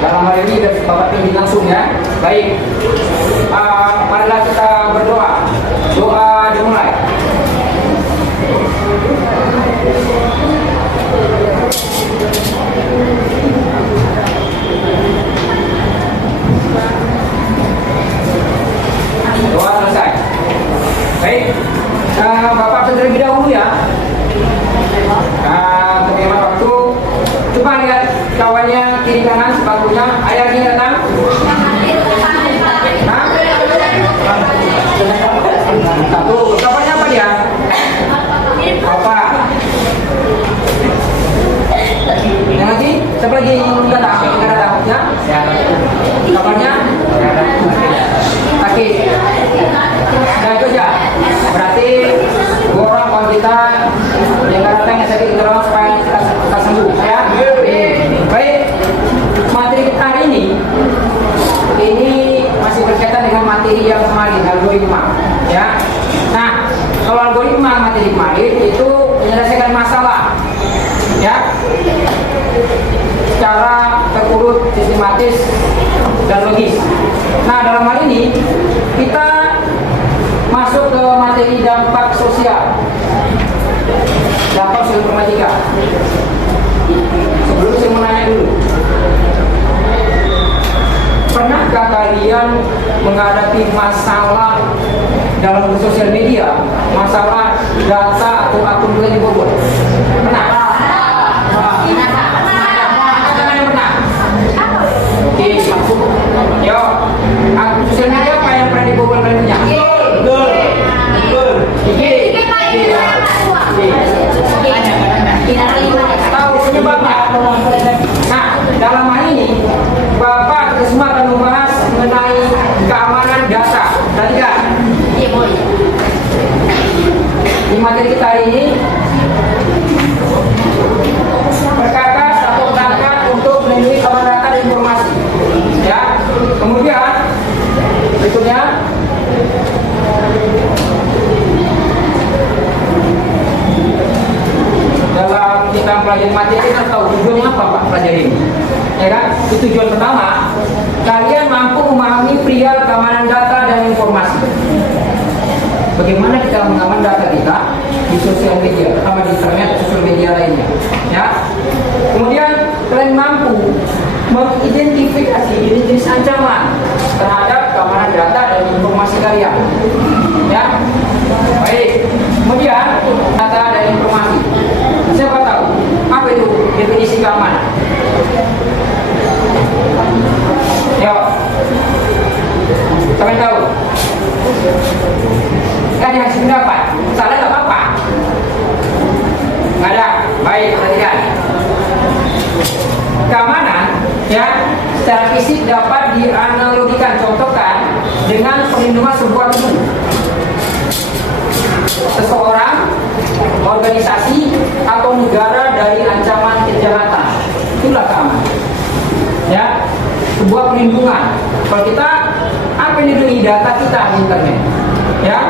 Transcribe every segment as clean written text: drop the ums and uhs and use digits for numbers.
Dalam hal ini Bapak pimpin langsung ya. Baik, marilah kita berdoa. Doa dimulai. Doa selesai. Baik, Bapak terlebih dahulu ya. Terima waktu. Coba lihat kawannya kiri kanan sepatunya. Ayah ini datang. Satu, kawannya apa dia? Bapak. Yang lagi? Siapa lagi datang? Yang datang? Ya. Kawannya? Sakit. Nah itu aja. Berarti dua orang kawan kita yang datang yang sakit kita doang supaya kita sembuh ya. Baik, materi kita hari ini masih berkaitan dengan materi yang kemarin, algoritma ya. Nah, kalau algoritma materi kemarin itu menyelesaikan masalah ya secara terurut, sistematis dan logis. Nah, dalam hal ini kita masuk ke materi dampak sosial, dampak sosial informatika. Sebelum saya menanya dulu, pernahkah kalian menghadapi masalah dalam sosial media, masalah data atau akun kalian dibobol? Pernah? Oke, masuk. Yo, akun sosial media apa yang pernah dibobol kalian punya? Tahu penyebabnya? Nah, dalam hal ini Bapak kita semua akan membahas mengenai keamanan data. Tadi kan? Iya, boleh. Di materi kita hari ini perkakas atau perangkat untuk melindungi keamanan data dan informasi. Ya. Kemudian berikutnya dalam kita pelajari materi kita tahu tujuannya apa Pak pelajari ini, ya kan? Itu tujuan pertama, kalian mampu memahami perihal keamanan data dan informasi. Bagaimana kita mengamankan data kita di sosial media, terutama di internet, sosial media lainnya, ya. Kemudian kalian mampu mengidentifikasi jenis ancaman terhadap keamanan data dan informasi kalian, ya. Baik. Kemudian data dan informasi. Siapa tahu apa itu definisi keamanan? Yo, siapa tahu? Kan yang hasil pendapat, salah nggak apa-apa. Nggak ada. Baik, perhatikan. Keamanan, ya, secara fisik dapat dianalogikan, contohkan dengan perlindungan sebuah gedung, seseorang, organisasi atau negara dari ancaman kejahatan. Itulah keamanan. Ya, sebuah perlindungan. Kalau kita apa yang dilindungi data kita di internet. Ya.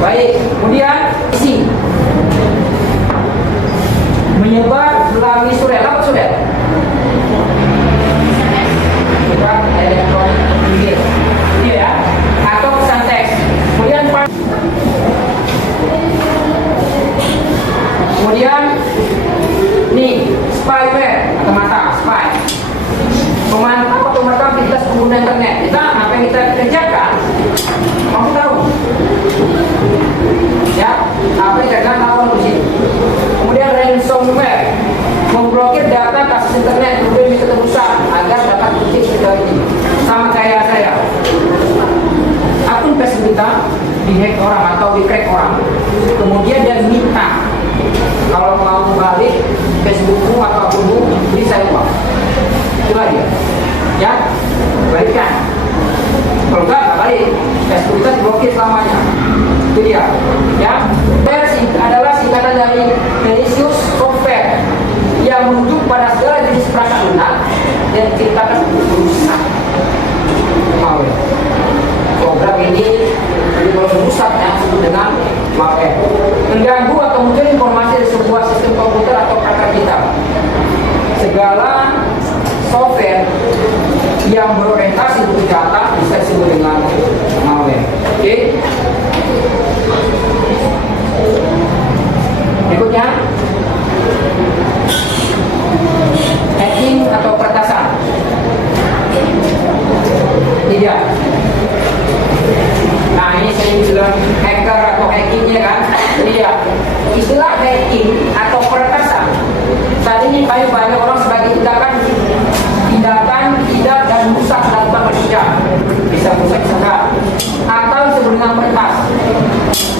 Baik, kemudian isi menyebar melalui surat. Apa surat? Surat elektronik email. Ya, atau pesan teks. Kemudian nih spyware atau mata spy, memantau atau merekam aktivitas pengguna internet. Kita apa yang kita kerjakan, kamu tahu, ya apa yang kita tahu di sini. Kemudian ransomware, memblokir data akses internet kemudian bisa terusak agar dapat dicek security. Sama kayak saya, akun Facebook kita dihack orang atau di-crack orang, kemudian dia minta kalau mau balik Facebookmu atau akunmu beri saya uang. Itulah dia, ya, balikkan. Kalau enggak balik, Facebook kita diblokir selamanya. Itu dia, ya. Versi adalah singkatan dari malicious software yang menunjuk pada segala jenis perangkat lunak dan diciptakan untuk merusak. Malware. Program ini kalau merusak yang disebut dengan malware, mengganggu atau muncul informasi dari sebuah sistem komputer atau perangkat kita. Segala software yang berorientasi untuk data bisa disebut dengan malware. Oke. Berikutnya, hacking atau peretasan. Tidak. Nah, ini saya bilang hacker atau hackingnya kan. Tidak. Istilah hacking atau peretasan saat ini banyak orang sebagai tindakan tidak dan rusak tanpa kerja, bisa rusak segala atau disebut dengan peretas.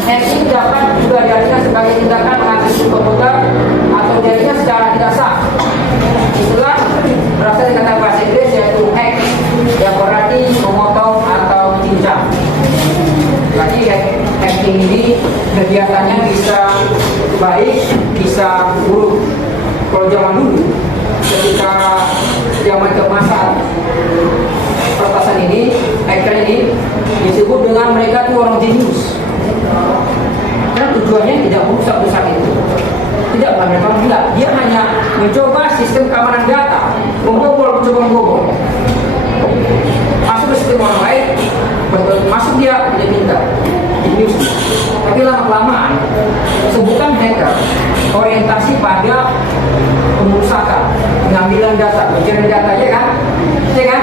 Hacking dapat juga diartikan sebagai tindakan mengakses komputer atau jaringan secara tidak sah. Istilah berasal dari kata bahasa Inggris yaitu hack, yang berarti memotong atau cincang. Jadi hacking ini kegiatannya bisa baik, bisa buruk. Kalau zaman dulu, ketika zaman keemasan peretasan ini, hacker ini disebut dengan mereka itu orang jenius. Karena tujuannya tidak merusak itu. Tidak, mereka tidak. Dia hanya mencoba sistem keamanan data, mencoba membobol. Masuk ke sistem orang lain, masuk dia pintar, jenius. Tapi lama-lama sebutan hacker orientasi pada perusakan, pengambilan data, pencarian data, ya kan? Ya kan?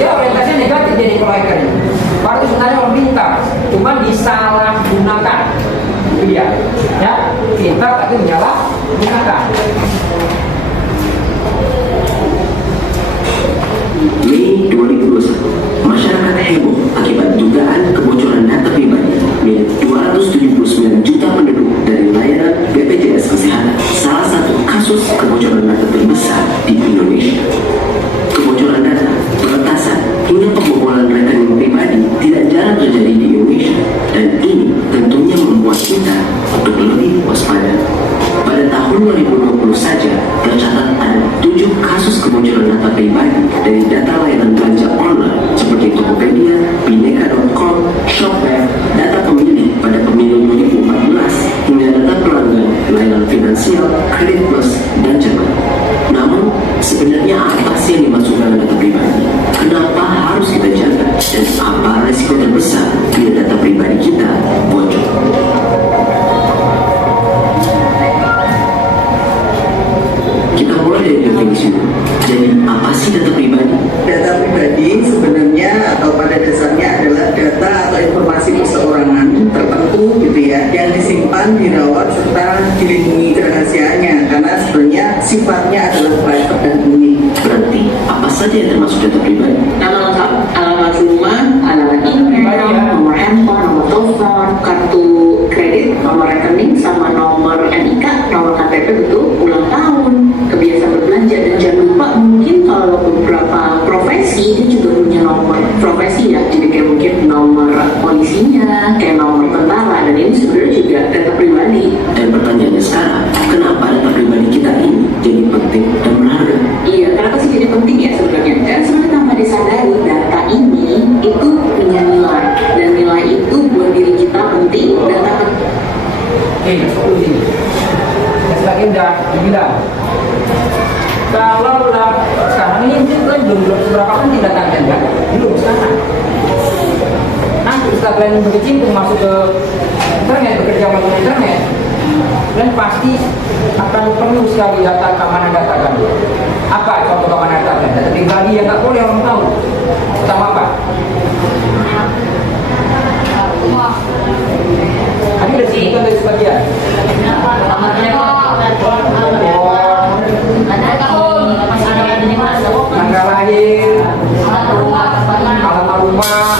Dia orientasinya negatif jadi kalau hacker ini. Baru itu sebenarnya orang pintar, cuma disalahgunakan. Iya, ya, pintar tapi menyalahgunakan. Mei 2021, masyarakat heboh akibat dugaan kebocoran data pribadi milik 279 juta penduduk dari layanan BPJS Kesehatan. Salah satu kasus kebocoran data terbesar di Indonesia. Kebocoran data, peretasan, hingga pembobolan rekening pribadi tidak jarang terjadi di Indonesia, dan ini tentunya membuat kita untuk lebih waspada. Pada tahun 2020 saja tercatat ada 7 kasus kebocoran data pribadi dari data layanan belanja online seperti Tokopedia, Bineka.com, Shopware, data pemilih pada pemilu 2014, hingga data pelanggan layanan finansial, Kredit Plus, dan Cepat. Namun, sebenarnya apa sih yang dimasukkan data pribadi? Kenapa harus kita jaga? Dan apa resiko terbesar bila data pribadi kita bocor? Kita mulai dari definisi. Jadi, apa sih data pribadi? Data pribadi sebenarnya atau pada dasarnya adalah data atau informasi perseorangan tertentu gitu ya, yang disimpan, dirawat, serta dilindungi kerahasiaannya, karena sebenarnya sifatnya adalah private dan unik. Berarti, apa saja yang termasuk data pribadi? Nama lengkap, alamat rumah, alamat email, nomor handphone, nomor telepon, kartu kredit, nomor rekening, sama nomor NIK, nomor KTP, betul, ulang tahun, kebiasaan berbelanja, dan jangan lupa mungkin kalau beberapa profesi dia juga punya nomor profesi ya, jadi kayak mungkin nomor polisinya, kayak nomor tentara, dan ini sebenarnya juga data pribadi. Dan pertanyaannya sekarang, kenapa data pribadi kita ini jadi penting dan berharga? Iya, kenapa sih jadi penting ya sebenarnya? Dan sebenarnya tanpa disadari data ini itu punya nilai, dan nilai itu buat diri kita penting dan dapat. Ini. Dan sebagian udah dibilang. Kalau sekarang ini mungkin belum seberapa penting data Anda, belum sekarang. Nanti setelah kalian berkecimpung masuk ke internet, bekerja melalui internet, kalian pasti akan perlu sekali data keamanan data kan. Apa contoh keamanan data kan? Data pribadi yang nggak boleh orang tahu. Pertama apa? Ada disebutkan dari sebagian. Tanggal lahir, alamat rumah,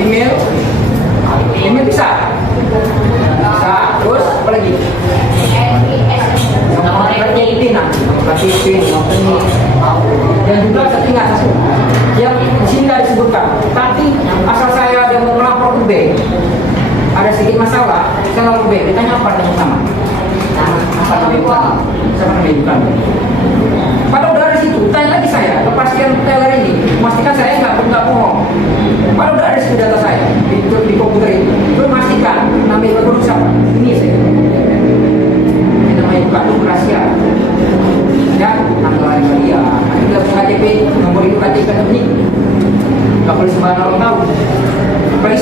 email bisa, terus apa lagi? Nomor PIN, dan juga setingkat yang di sini nggak disebutkan. Tapi asal saya ada mau melapor ke bank, ada sedikit masalah, saya lapor bank, ditanya apa dengan sama? Apa namanya? Saya bukan. Padahal udah ada situ, tanya lagi saya, kepastian teller ini, memastikan saya nggak bohong. Padahal udah ada situ data saya di komputer itu, memastikan namanya baru siapa? Ini saya. Ini namanya bukan rahasia. Ya,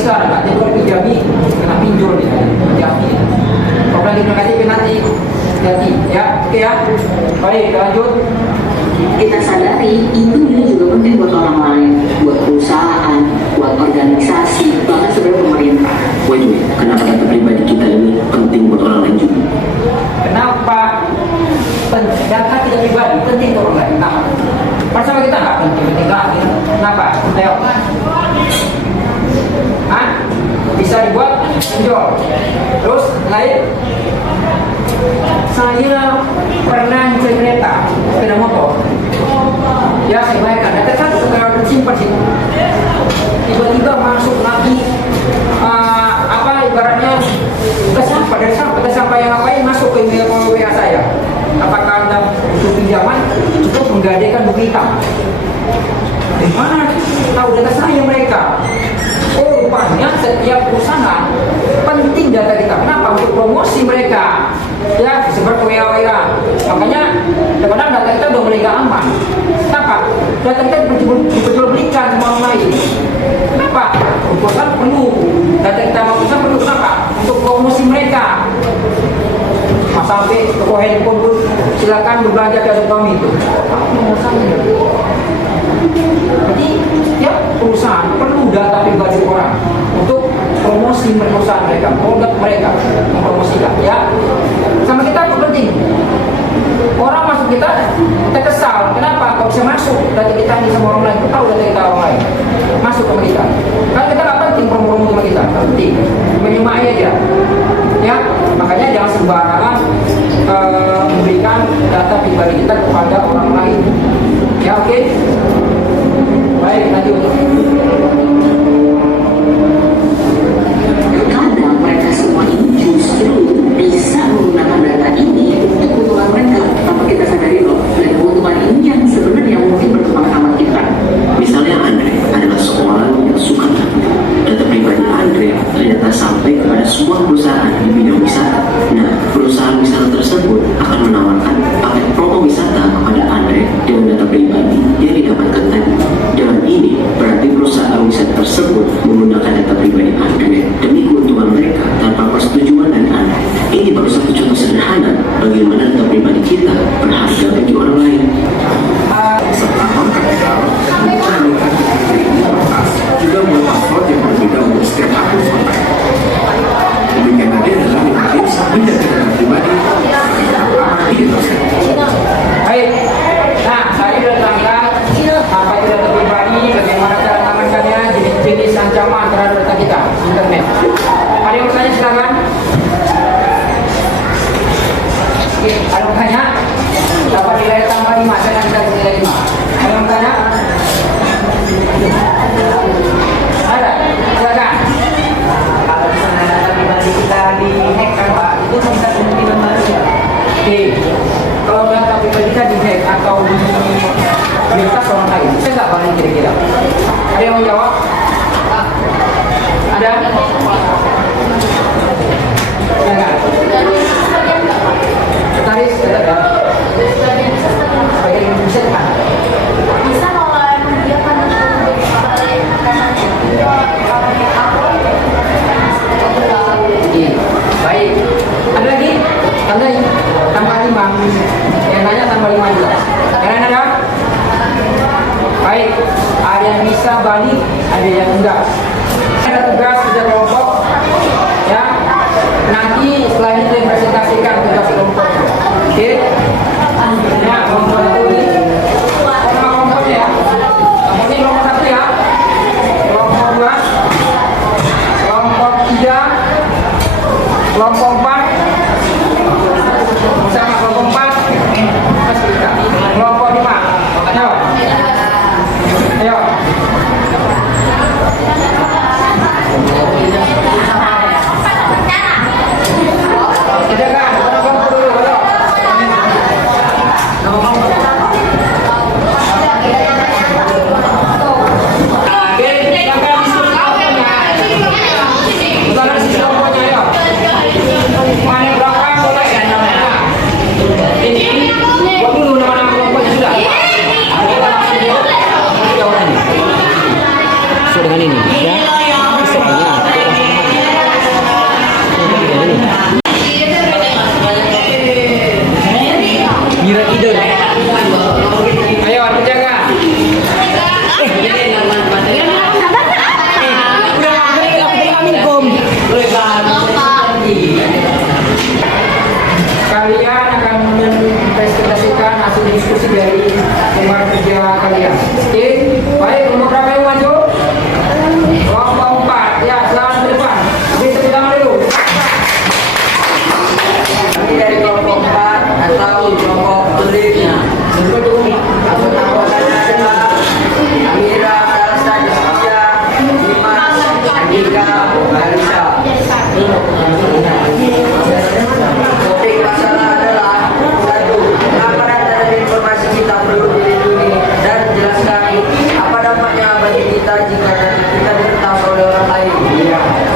bisa, nanti kalau pinjami kena pinjol nih, hati-hati. Kalau nanti berkati nanti hati, ya, oke ya. Baik, lanjut. Kita sadari itu juga penting buat orang lain, buat perusahaan, buat organisasi, bahkan sebenarnya pemerintah. Wait, kenapa data pribadi kita ini penting buat orang lain juga? Kenapa data kita pribadi penting untuk orang lain? Kenapa? Pertama kita nggak penting lagi. Kenapa? Ayo. Hah? Bisa dibuat pinjol. Terus lain? Saya pernah nyicil kereta, sepeda motor. Ya, saya bayarkan. Data kan sudah tersimpan sih. Tiba-tiba masuk lagi ibaratnya udah sampai yang ngapain masuk ke email WA saya. Apakah Anda butuh pinjaman? Cukup menggadaikan buku hitam. Dari mana tahu data saya mereka? Oh, rupanya setiap perusahaan penting data kita. Kenapa? Untuk promosi mereka. Ya, seperti ke WA. Makanya kadang-kadang data kita udah mulai gak aman. Kenapa? Data kita diperjualbelikan sama orang lain. Kenapa? Perusahaan perlu data kita sama perusahaan perlu. Kenapa? Untuk promosi mereka. Sampai toko handphone pun silakan berbelanja ke kami itu. Jadi setiap perusahaan perlu data pribadi orang untuk promosi perusahaan mereka, produk mereka, mempromosikan. Ya, sama kita itu penting. Orang masuk kita kesal. Kenapa? Kalau bisa masuk data kita ini sama orang lain, kita tahu data kita orang lain masuk ke kita. Kan kita nggak penting promo-promo sama kita, nggak penting. Menyemai aja. Ya, makanya jangan sembarangan memberikan data pribadi kita kepada orang lain. Ya, oke. Baik, lanjut. Kadang mereka semua ini justru bisa menggunakan data ini untuk keuntungan mereka tanpa kita sadari loh. Dan keuntungan ini yang sebenarnya mungkin bertentangan sama kita. Misalnya Andre adalah seorang yang suka travel. Data pribadi Andre ternyata sampai kepada sebuah perusahaan di bidang wisata. Nah, perusahaan wisata tersebut akan menawarkan paket promo wisata kepada Andre dengan data pribadi yang didapatkan tadi. Dengan ini, berarti perusahaan wisata tersebut menggunakan data pribadi Andre demi keuntungan mereka tanpa persetujuan dari Andre. Ini baru satu contoh sederhana bagaimana data pribadi kita berharga bagi orang lain. Serta bank kapital menggunakan integritas juga membuat password yang berbeda untuk setiap akun kontak. Demikian tadi adalah 5 tips menjaga data pribadi agar aman di internet. Baik. Nah, saya sudah terangkan apa itu data pribadi, bagaimana cara mengamankannya, jenis-jenis ancaman terhadap data kita di internet. Ada yang bertanya silakan. Oke, ada yang bertanya? Dapat nilai tambah 5, saya nanti kasih nilai 5. Ada yang bertanya? Ada? Silakan. Kalau misalnya data pribadi kita dihack kan Pak, itu bisa kemungkinan baru ya? Oke. Kalau data pribadi kita di-hack atau diretas orang lain, saya nggak balik kira-kira. Ada yang mau jawab? Ada? Silakan. Setaris, bagian bisa kan? Bisa kalau emang dia kan Iya, baik. Ada lagi? Tambah 5. Yang nanya tambah 5 juga. Yang lain ada? Baik. Ada yang bisa balik, ada yang enggak. Ada tugas kerja kelompok. Ya. Nanti setelah ini saya presentasikan tugas kelompok. Oke. Ya, kelompok satu ini. Nama kelompoknya ya. Kelompok ini kelompok 1 ya. Kelompok 2. Kelompok 3. Kelompok 4 sama kelompok 4 kelompok 5. Ayo. Sudah kan? Kelompok dulu, ayo. Oke, silakan diskusi kelompoknya. Silakan diskusi kelompoknya, ayo. Topik masalah adalah satu, apa data dan informasi kita perlu dilindungi dan jelaskan apa dampaknya bagi kita jika nanti kita diretas oleh orang lain.